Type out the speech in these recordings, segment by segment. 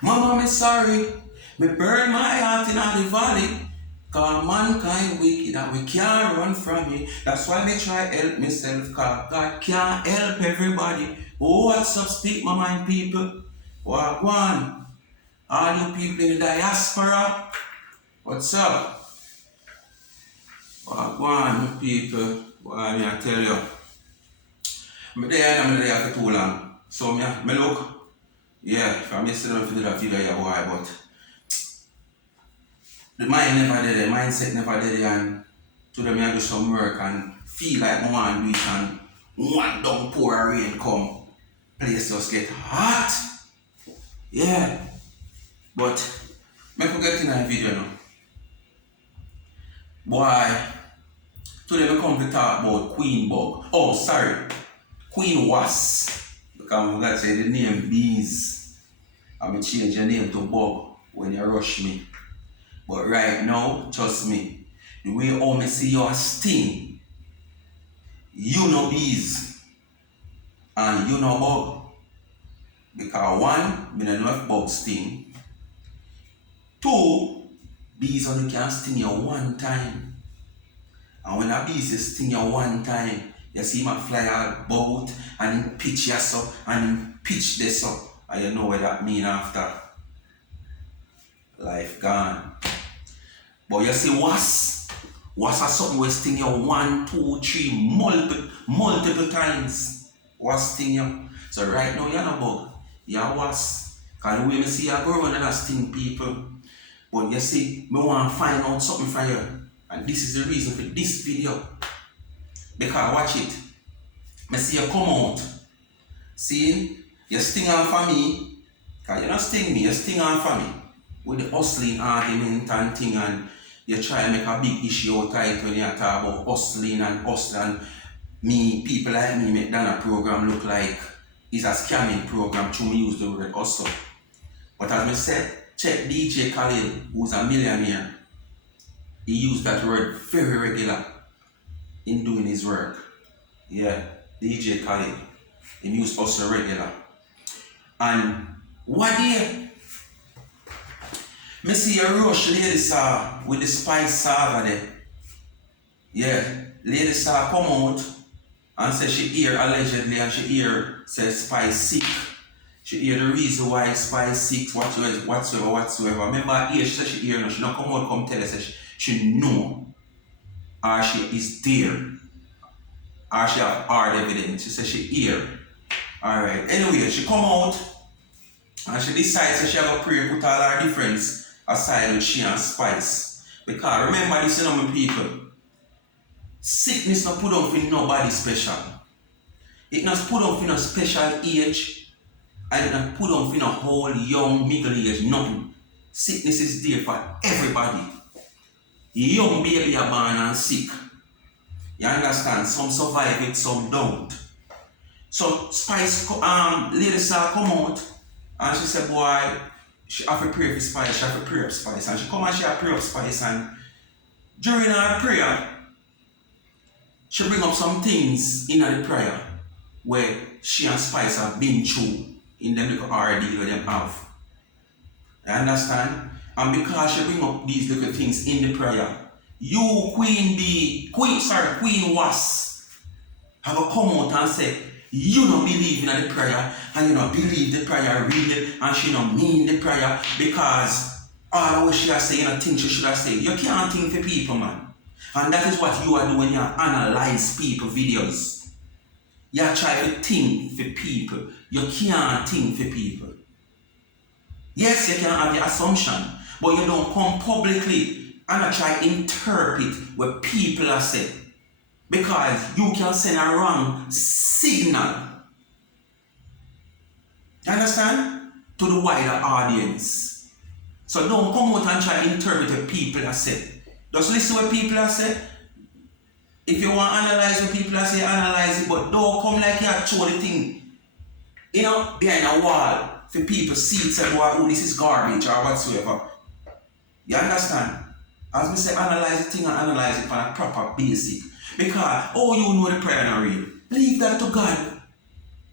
Mama, me sorry. Me burn my heart in the valley. Cause mankind wicked and we can't run from it. That's why me try help myself. Cause God can't help everybody. Oh, what's up, speak my mind, people? What one? All you people in the diaspora, what's up? What one, people? Why me I tell you? Me there for too long. So me look. Yeah, if I'm still on for the video, yeah, why, but the mind never did it, mindset never did it, and to them I do some work and feel like I want to do it, and one downpour rain come, place just get hot. Yeah, but me forget in that video now. Boy, today we come to talk about Queen Bug. Oh, sorry, Queen Wasp. Because I forgot to say the name bees. I'm going to change your name to Bug when you rush me. But right now, trust me, the way how me see you a sting, you know bees and you know bug. Because one, me don't know if bug sting. Two, bees only can sting you one time. And when a bee sting you one time, you see him fly about and him pitch you so and him pitch this so. And you know what that mean after. Life gone. But you see wasp are something where sting you 1, 2, 3, multiple times. Wasp sting you. So right now you're not bug, you're a wasp. Because the way I see you go around and I sting people. But you see, I want to find out something from you. And this is the reason for this video. Because watch it. I see you come out. See, you sting on for me. Because you don't sting me, you sting on for me. With the hustling argument and thing, and you try to make a big issue out of it when you talk about hustling and hustling. Me, people like me make that a program look like it's a scamming program through me use the word hustle. But as I said, check DJ Khalil, who's a millionaire. He used that word very regular in doing his work. Yeah, DJ Khalil. He used hustle regular. And what day? Me see a rush lady saw with the spice saga there. Yeah, lady saw come out and say she hear allegedly and she hear say Spice sick. She hear the reason why Spice sick, whatsoever. Remember here she said she hear no, she not come out come tell us she know or she is there. Or she have hard evidence. She said she hear. Alright. Anyway, she come out and she decides that she have a pray put all her difference aside with she and Spice. Because remember this, you know, my people. Sickness not put on for nobody special. It not put on for no special age. And it not put on for no whole young, middle age, nothing. Sickness is there for everybody. Young baby are born and sick. You understand? Some survive it, some don't. So Spice, lady saw come out and she said, boy, she have to pray for Spice, she have to pray for Spice. And she come and she have to pray for Spice, and during her prayer, she bring up some things in the prayer where she and Spice have been through in the little ordeal them have. You understand? And because she bring up these little things in the prayer, you Queen Wasp, have to come out and say, you don't believe in the prayer, and you don't believe the prayer real, and she don't mean the prayer, because all what she has said, you don't think she should have said. You can't think for people, man. And that is what you are doing when you analyze people videos. You try to think for people. You can't think for people. Yes, you can have your assumption, but you don't come publicly and try to interpret what people are saying. Because you can send a wrong signal. You understand? To the wider audience. So don't come out and try to interpret what people are saying. Just listen what people are saying. If you want to analyze what people are saying, analyze it, but don't come like you throw the thing, you know, behind a wall for people see it and go, oh, this is garbage or whatsoever. You understand? As we say, analyze the thing and analyze it on a proper basic. Because, oh, you know the prayer not real. Leave that to God.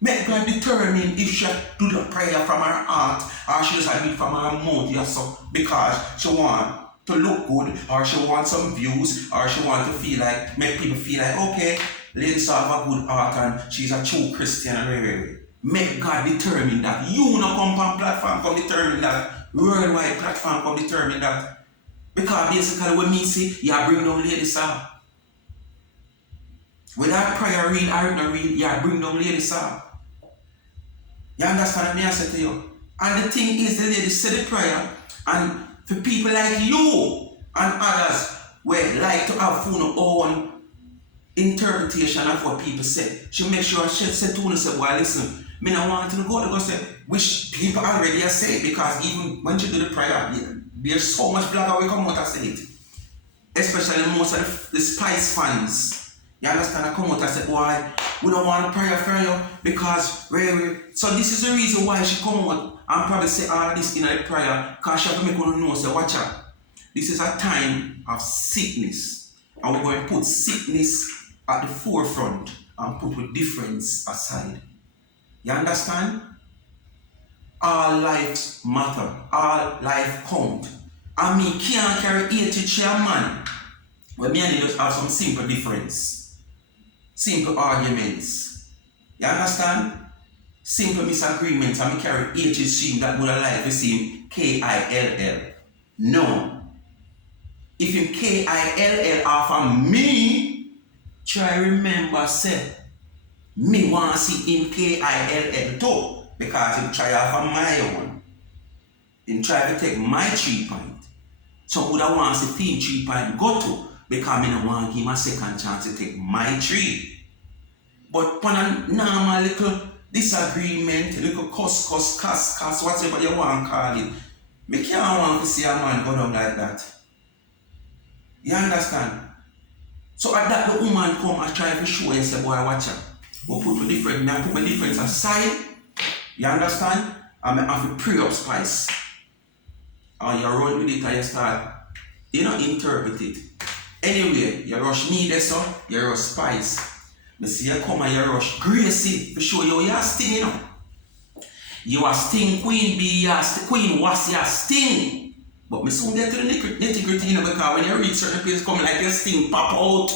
Make God determine if she do the prayer from her heart or she just do it from her mouth, yes, so, because she want to look good, or she want some views, or she want to feel like, make people feel like, okay, Lady Saw have a good heart and she's a true Christian and wait. Make God determine that. You no come on platform, come determine that. Worldwide platform, come determine that. Because basically when me see, you bring down Lady Saw. With that prayer read or not read, you bring down Lady Saw. You understand what I say to you? And the thing is, the lady said the prayer, and for people like you and others who like to have their own interpretation of what people say, she make sure she said to us, say, well, listen, me not want to go to go say, which people already are saying, because even when she do the prayer, there's so much blogger will come out and say it. Especially most of the Spice fans. You understand? I come out and say, why? We don't want to pray for you because so this is the reason why she come out and probably say all of this in the prayer, because she have to make one know, say, watch out. This is a time of sickness. And we're going to put sickness at the forefront and put the difference aside. You understand? All lives matter. All life count. And me can't carry 80 man. But me and you just have some simple difference. Simple arguments. You understand? Simple misagreements, and me carry HHC that would alive the same KILL. No. If you KILL off of me, try remember say, me want to see him KILL too, because he try off of my own. He try to take my 3 point. So would I want to see team 3 point go to, because I don't want to give him a second chance to take my 3. But when a normal little disagreement, little cuss, whatever you want to call it, me can't want to see a man go down like that. You understand? So at that, the woman come and try to show you, say, boy, watch out. We put my difference aside. You understand? And I have to pray up Spice. And you run with it and you start, interpret it. Anyway, you rush me there, so you rush Spice. Me see you come and you rush Gracie to show you are sting, You are sting, Queen Bee, you are Queen Wasp, you are sting. But me soon get to the nitty-gritty, because when you reach certain place, come like your sting pop out.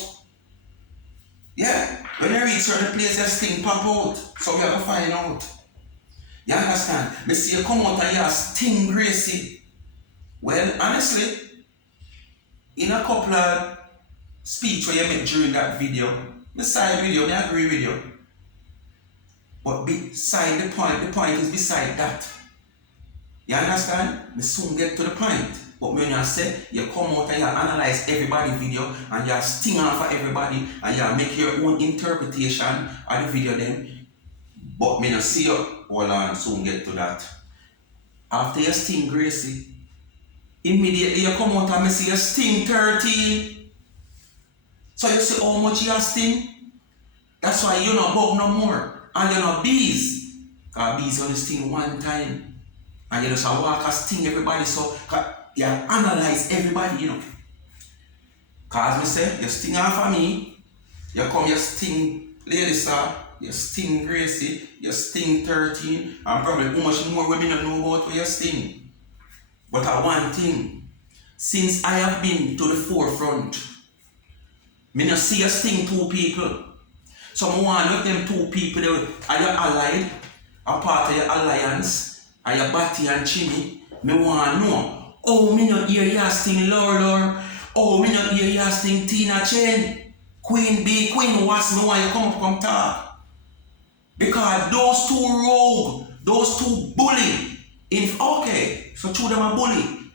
Yeah, when you reach certain place, your sting pop out. So we have to find out. You understand? Me see you come out and you are sting Gracie. Well, honestly, in a couple of speech where you made during that video, the side video, I agree with you. But beside the point is beside that. You understand? Me soon get to the point. But when you say, you come out and you analyze everybody's video and you sting on for everybody and you make your own interpretation of the video then. But me not see you, hold on, soon get to that. After you sting Gracie, immediately you come out and me see you sting 13. So you see how much you sting? That's why you're not bug no more. And you're not bees. Because bees only sting 1 time. And you just walk and sting everybody. So you analyze everybody, Because me say, you sting off of me. You come, you sting Lady Saw. You sting Gracie. You sting 13. And probably how much more women don't know about where you sting. But one thing. Since I have been to the forefront, me not see you sting 2 people. So I want let them 2 people, are you allied, a part of your alliance, are you Batty and Chimmy? Me want to know. Oh, me not hear you sting Lor. Oh, me not hear you sting Tina Chen. Queen Bee, Queen Wasp, me want you come talk. Because those 2 rogue, those 2 bully, okay, so 2 of them are bully.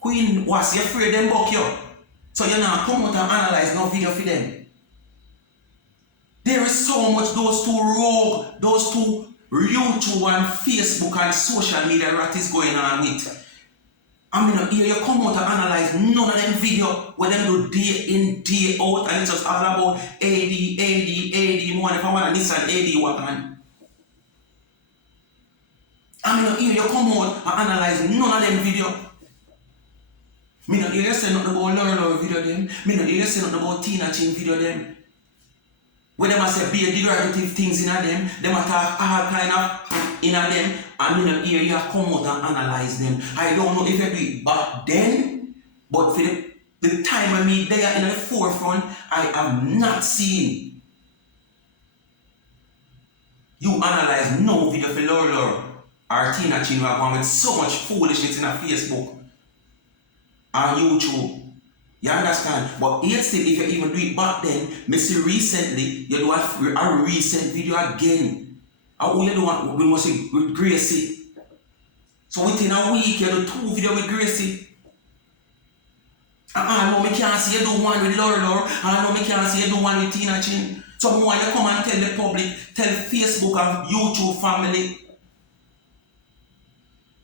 Queen Wasp, you afraid them buck you. So you now come out and analyze no video for them. There is so much those 2 rogue, those 2 YouTube and Facebook and social media rat is going on with. I mean, here you come out and analyze none of them video where them do day in, day out, and it's just all about AD, more if I want a Nissan AD wagon. I mean, here you come out and analyze none of them video. Me not hear you say nothing about Loro video them. Me not hear you say nothing about Tina Chin video them. When them a say be derogative things in them a talk all kind of in them, and me no hear you come out and analyze them. I don't know if you do it back then, but for the time I mean they are in the forefront, I have not seen you analyze no video for Loro or Tina Chinua going with so much foolishness in a Facebook and YouTube. You understand? But yet still, if you even do it back then, me see recently, you do a recent video again. And who you do one, we must see with Gracie. So within a week, you do 2 videos with Gracie. And I know me can't see you do one with Loro, and I know me can't see you do one with Tina Chin. So why you come and tell the public, tell Facebook and YouTube family,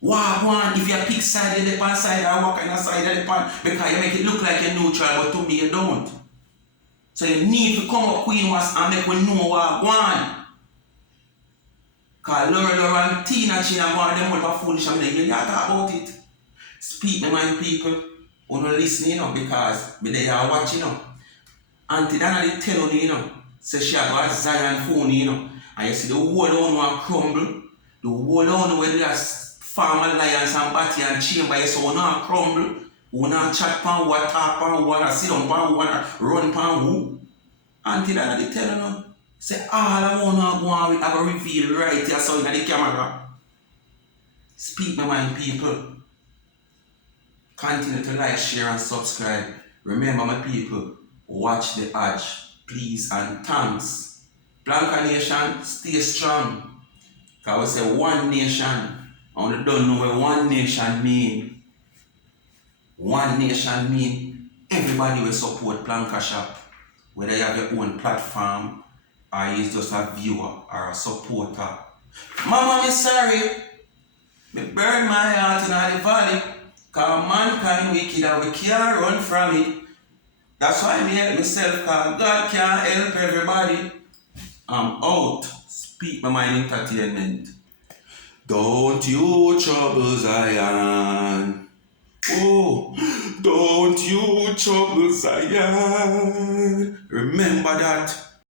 one, if you pick side of the pan side or what kind of side of the pan, because you make it look like you're neutral, but to me you don't. So you need to come up Queen Wasp and make we know what one. Because Loro and Tina Chin and one of them are foolish and you talk about it. Speak my mind people who don't listen, you know, because they are watching, you know. Auntie Dana they tell you, you know, say she have a Zion phone, you know, and you see the whole down will crumble, the whole down where there's farmer lions and batty and chamber, you so now crumble, who now chat pan, who talk pan, who wanna sit down pan, who wanna run pan, who. Auntie Dana they tell you, say all I wanna go on with, I go reveal right here so in the camera. Speak my mind people. Continue to like, share and subscribe. Remember my people, watch the edge, please and thanks. Blanca Nation, stay strong. Because we say one nation. And we don't know what one nation mean. One nation mean everybody will support Blanca Shop. Whether you have your own platform or you just a viewer or a supporter. Mama, me sorry. Me burn my heart in the valley. Because mankind wicked and we can't run from it. That's why I help myself, because God can't help everybody. I'm out. Speak my mind entertainment. Don't you trouble Zion. Oh, don't you trouble Zion. Remember that.